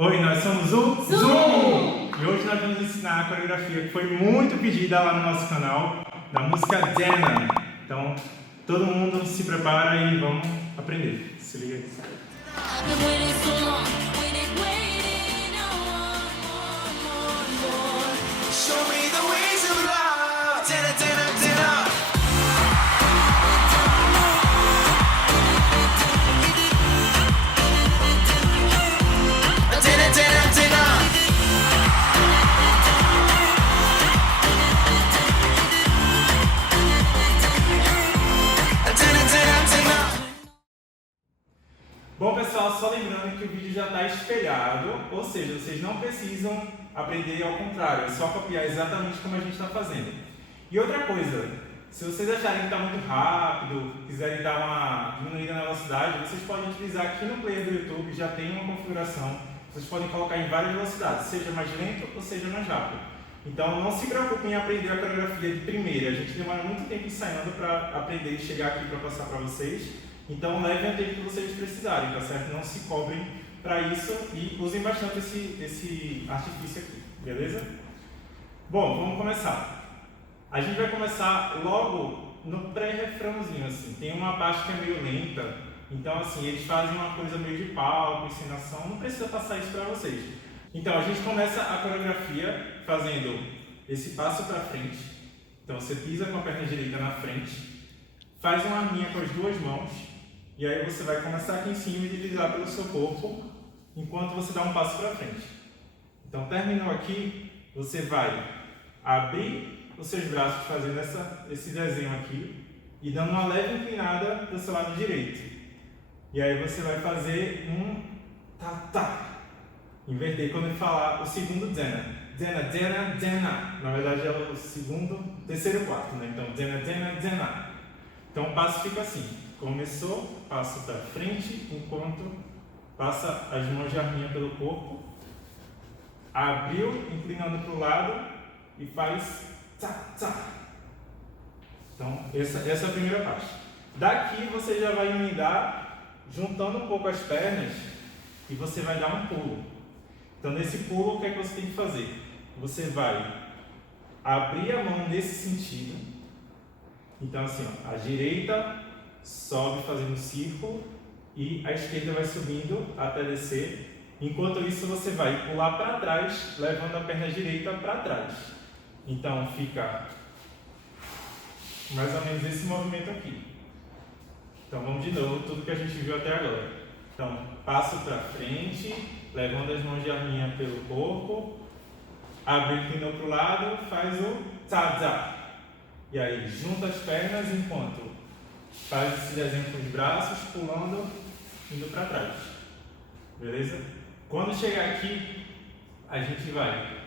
Oi, nós somos o Zoom! E hoje nós vamos ensinar a coreografia que foi muito pedida lá no nosso canal, da música Dana. Então, todo mundo se prepara e vamos aprender. Se liga aí. Bom pessoal, só lembrando que o vídeo já está espelhado, ou seja, vocês não precisam aprender ao contrário, é só copiar exatamente como a gente está fazendo. E outra coisa, se vocês acharem que está muito rápido, quiserem dar uma diminuída na velocidade, vocês podem utilizar aqui no player do YouTube, já tem uma configuração, vocês podem colocar em várias velocidades, seja mais lento ou seja mais rápido. Então não se preocupem em aprender a coreografia de primeira, a gente demora muito tempo ensaiando para aprender e chegar aqui para passar para vocês. Então levem o tempo que vocês precisarem, tá certo? Não se cobrem para isso e usem bastante esse artifício aqui, beleza? Bom, vamos começar. A gente vai começar logo no pré-refrãozinho, assim. Tem uma parte que é meio lenta, então assim, eles fazem uma coisa meio de palco, encenação, não precisa passar isso para vocês. Então a gente começa a coreografia fazendo esse passo para frente. Então você pisa com a perna direita na frente, faz uma arminha com as duas mãos, e aí você vai começar aqui em cima e deslizar pelo seu corpo, enquanto você dá um passo para frente. Então terminou aqui, você vai abrir os seus braços fazendo esse desenho aqui, e dando uma leve inclinada do seu lado direito. E aí você vai fazer um tá-tá. Inverter quando eu falar o segundo Dana. Dana, Dana, Dana. Na verdade é o segundo, terceiro e quarto, né? Então Dana, Dana, Dana. Então o passo fica assim. Começou, passo para frente, enquanto passa as mãos de arminha pelo corpo. Abriu, inclinando para o lado e faz tá-tá. Então essa é a primeira parte. Daqui você já vai emendar, juntando um pouco as pernas, e você vai dar um pulo. Então nesse pulo, o que é que você tem que fazer? Você vai abrir a mão nesse sentido. Então assim, ó, a direita sobe fazendo um círculo e a esquerda vai subindo até descer. Enquanto isso você vai pular para trás, levando a perna direita para trás. Então fica mais ou menos esse movimento aqui. Então vamos de novo, tudo que a gente viu até agora. Então passo para frente, levando as mãos de arminha pelo corpo, abre, inclinou para o lado, faz o tza-tza. E aí junta as pernas enquanto faz esse desenho com os braços, pulando, indo para trás. Beleza? Quando chegar aqui, a gente vai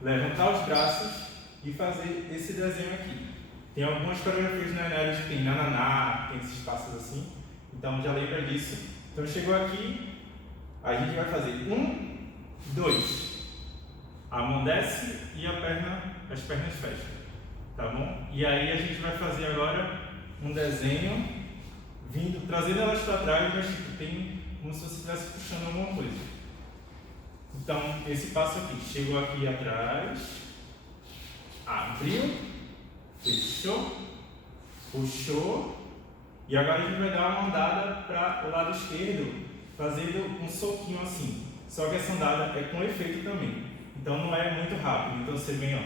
levantar os braços e fazer esse desenho aqui. Tem algumas coreografias na área que tem nananá, tem esses passos assim. Então já lembra disso. Então chegou aqui, a gente vai fazer 1, 2. A mão desce e as pernas fecham. Tá bom? E aí a gente vai fazer agora um desenho, trazendo elas para trás, mas tem como se você estivesse puxando alguma coisa. Então, esse passo aqui, chegou aqui atrás, abriu, fechou, puxou, e agora a gente vai dar uma andada para o lado esquerdo, fazendo um soquinho assim. Só que essa andada é com efeito também, então não é muito rápido. Então você vem, ó,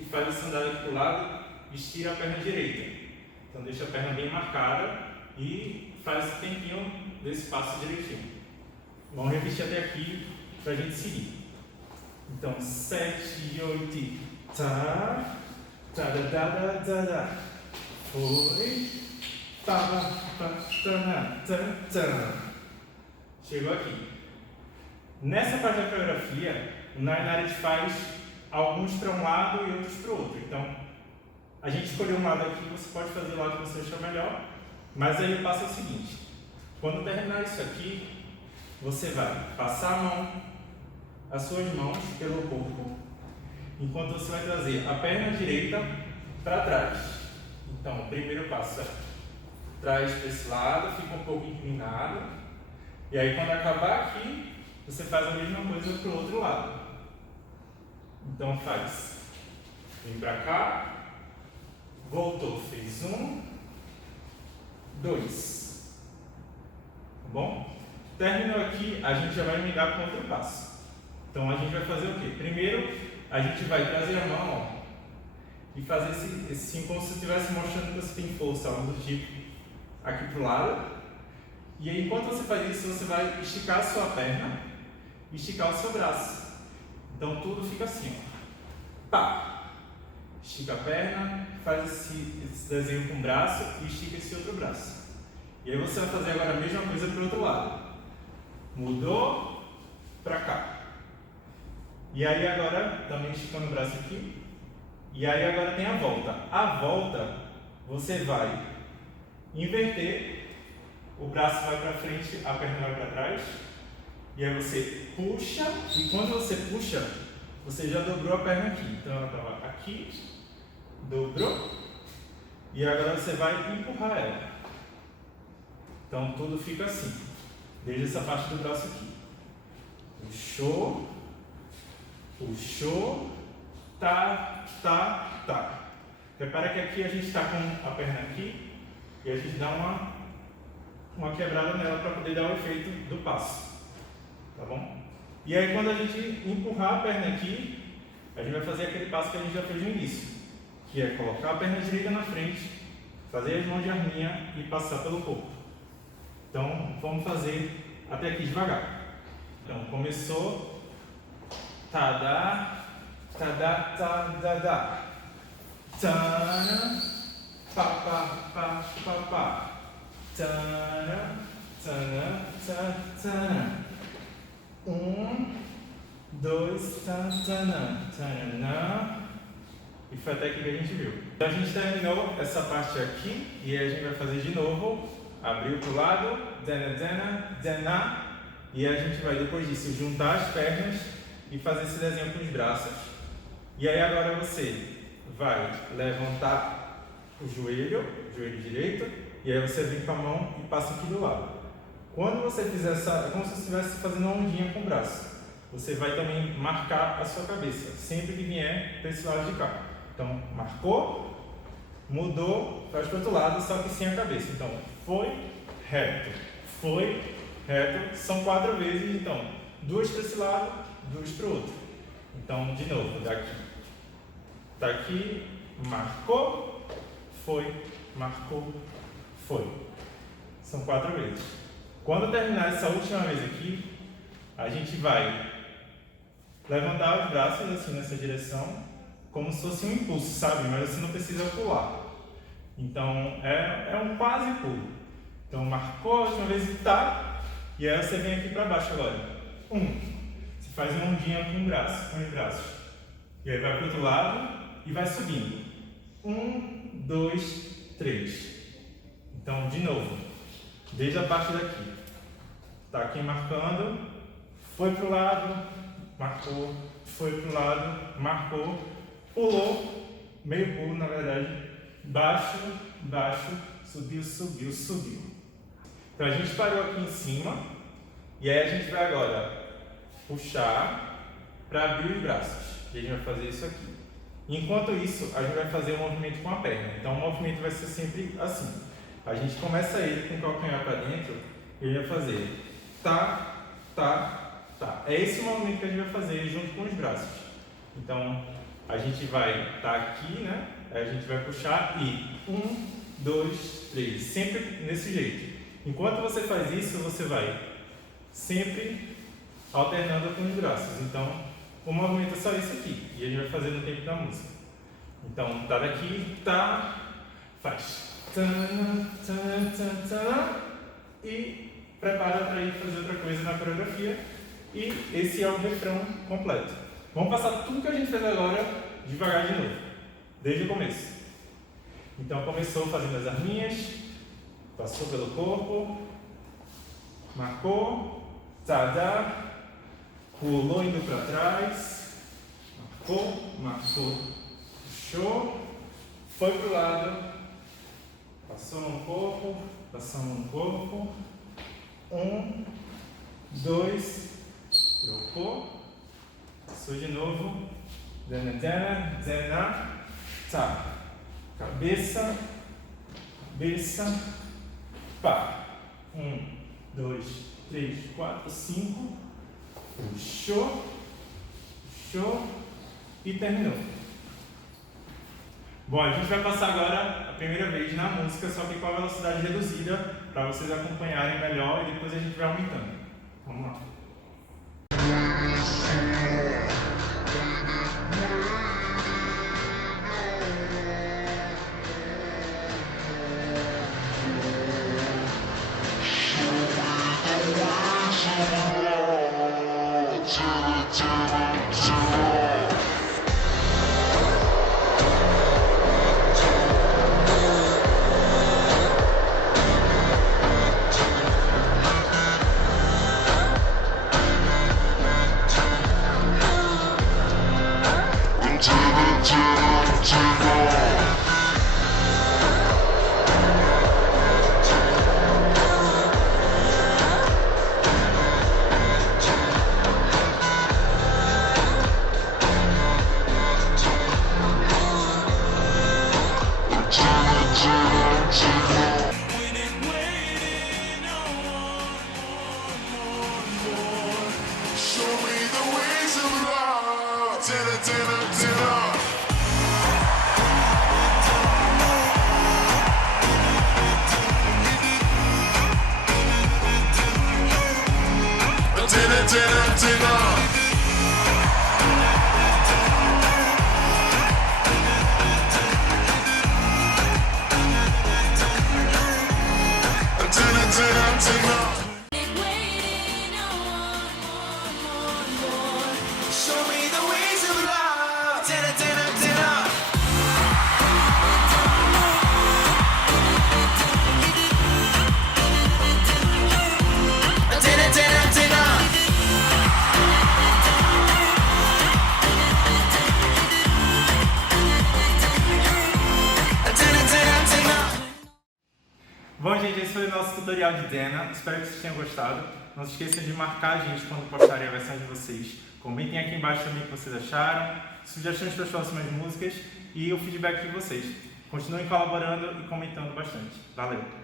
e faz essa andada aqui para o lado, estira a perna direita. Então deixa a perna bem marcada e faz esse tempinho desse passo direitinho. Vamos repetir até aqui para a gente seguir. Então 7, 8, tá, tá, da, da, da, da, da. Foi, tá, tá, tá, tá, tá. Chegou aqui. Nessa parte da coreografia, o Nainari faz alguns para um lado e outros para o outro. Então a gente escolheu um lado aqui, você pode fazer o lado que você achar melhor, mas aí o passo é o seguinte: quando terminar isso aqui, você vai passar as suas mãos pelo corpo, enquanto você vai trazer a perna direita para trás. Então, o primeiro passo é traz para esse lado, fica um pouco inclinado, e aí quando acabar aqui, você faz a mesma coisa para o outro lado. Então faz, vem para cá, voltou, fez 1, 2, tá bom? Terminou aqui, a gente já vai emendar com outro passo. Então a gente vai fazer o quê? Primeiro, a gente vai trazer a mão, ó, e fazer esse como se estivesse mostrando que você tem força, algo do tipo, aqui para o lado. E aí, enquanto você faz isso, você vai esticar a sua perna e esticar o seu braço. Então tudo fica assim, ó. Pá! Estica a perna, faz esse desenho com o braço e estica esse outro braço. E aí você vai fazer agora a mesma coisa para o outro lado. Mudou para cá. E aí agora, também esticando o braço aqui. E aí agora tem a volta. A volta, você vai inverter, o braço vai para frente, a perna vai para trás. E aí você puxa, e quando você puxa, você já dobrou a perna aqui. Então ela estava aqui, dobrou, e agora você vai empurrar ela. Então tudo fica assim, desde essa parte do braço aqui. Puxou, puxou, tá. Repara que aqui a gente está com a perna aqui e a gente dá uma quebrada nela para poder dar o efeito do passo, tá bom? E aí quando a gente empurrar a perna aqui, a gente vai fazer aquele passo que a gente já fez no início, que é colocar a perna direita na frente, fazer as mãos de arminha e passar pelo corpo. Então vamos fazer até aqui devagar. Então começou, tada, tada, tada, tada, tana, pá, pá, pá, pá, tana, tana, tana, tana. 1, 2, tana, tana. E foi até aqui que a gente viu. Então a gente terminou essa parte aqui e aí a gente vai fazer de novo. Abriu para o lado, dana, dana, dana. E a gente vai depois disso juntar as pernas e fazer esse desenho com os braços. E aí agora você vai levantar o joelho direito, e aí você vem com a mão e passa aqui do lado. Quando você fizer é como se você estivesse fazendo uma ondinha com o braço. Você vai também marcar a sua cabeça, sempre que vier para esse lado de cá. Então, marcou, mudou, faz para o outro lado, só que sem a cabeça. Então, foi, reto, são 4 vezes, então, 2 para esse lado, 2 para o outro. Então, de novo, daqui, marcou, foi, marcou, foi. São 4 vezes. Quando terminar essa última vez aqui, a gente vai levantar os braços assim nessa direção, como se fosse um impulso, sabe? Mas você não precisa pular. Então, é um quase pulo. Então, marcou a última vez e tá. E aí você vem aqui para baixo agora. 1. Você faz uma ondinha com os braços. E aí vai para o outro lado e vai subindo. 1, 2, 3. Então, de novo. Desde a parte daqui. Tá aqui marcando. Foi para o lado. Marcou. Foi para o lado. Marcou. Pulou. Meio pulo, na verdade. Baixo, baixo. Subiu, subiu, subiu. Então a gente parou aqui em cima e aí a gente vai agora puxar para abrir os braços. E a gente vai fazer isso aqui. Enquanto isso, a gente vai fazer um movimento com a perna. Então o movimento vai ser sempre assim. A gente começa ele com o calcanhar para dentro e a gente vai fazer tá, tá, tá. É esse o movimento que a gente vai fazer junto com os braços. Então a gente vai estar aqui, né? Aí a gente vai puxar e 1, 2, 3. Sempre nesse jeito. Enquanto você faz isso, você vai sempre alternando com os braços. Então, o movimento é só isso aqui. E a gente vai fazer no tempo da música. Então, tá daqui, tá, faz. E prepara para ir fazer outra coisa na coreografia. E esse é o refrão completo. Vamos passar tudo que a gente fez agora devagar de novo. Desde o começo. Então, começou fazendo as arminhas. Passou pelo corpo, marcou, tada, pulou indo para trás, marcou, puxou, foi para o lado, passou no corpo, passamos no corpo, 1, 2, Tocou. Passou de novo. Dana, dana, dana. Tá. Cabeça. Cabeça. Pá. 1, 2, 3, 4, 5. Puxou. Puxou. E terminou. Bom, a gente vai passar agora a primeira vez na música, só que com a velocidade reduzida, para vocês acompanharem melhor e depois a gente vai aumentando. Vamos lá. Bom, gente, esse foi o nosso tutorial de Dana. Espero que vocês tenham gostado. Não se esqueçam de marcar a gente quando postarem a versão de vocês. Comentem aqui embaixo também o que vocês acharam, sugestões para as próximas músicas e o feedback de vocês. Continuem colaborando e comentando bastante. Valeu!